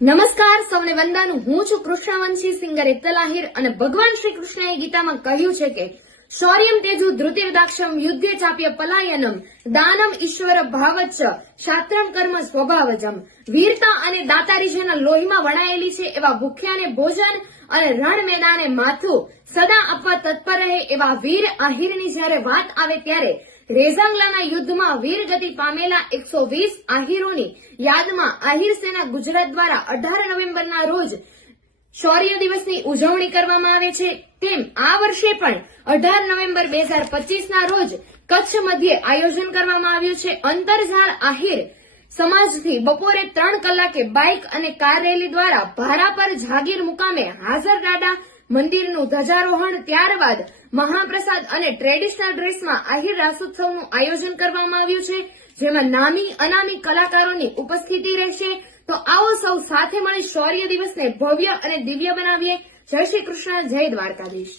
નમસ્કાર, સૌને વંદન। હું છું કૃષ્ણવંશી સિંગર એકતા આહિર અને ભગવાન શ્રી કૃષ્ણએ ગીતામાં કહ્યું છે કે શૌર્યમ તેજુ ધૃતિર્દાક્ષમ યુદ્ધે ચાપ્ય પલાયનમ દાનમ ઈશ્વર ભાવચ્ચ શાસ્ત્રમ કર્મ સ્વભાવજમ। વીરતા અને દાતારી જેના લોહીમાં વણાયેલી છે એવા ભૂખ્યાને ભોજન અને રણ મેદાને માથું સદા આપવા તત્પર રહે એવા વીર આહિરની જ્યારે વાત આવે ત્યારે રેઝાંગલાના યુદ્ધમાં વીરગતિ પામેલા 120 આહિરોની યાદમાં આહિર સેના ગુજરાત દ્વારા 18 નવેમ્બરના રોજ શૌર્ય દિવસની ઉજવણી કરવામાં આવે છે। તેમ આ વર્ષે પણ 18 નવેમ્બર 2025ના રોજ કચ્છ મધ્યે આયોજન કરવામાં આવ્યું છે। અંતરજાળ આહિર સમાજથી બપોરે 3 કલાકે બાઇક અને કાર રેલી દ્વારા ભારાપર જાગીર મુકામે હાજર દાદા મંદિરનું ધ્વજારોહણ, ત્યારબાદ મહાપ્રસાદ અને ટ્રેડિશનલ ડ્રેસમાં આહિર રાસોત્સવનું આયોજન કરવામાં આવ્યું છે, જેમાં નામી અનામી કલાકારોની ઉપસ્થિતિ રહેશે। તો આવો સૌ સાથે મળી શૌર્ય દિવસને ભવ્ય અને દિવ્ય બનાવીએ। જય શ્રી કૃષ્ણ, જય દ્વારકાધીશ।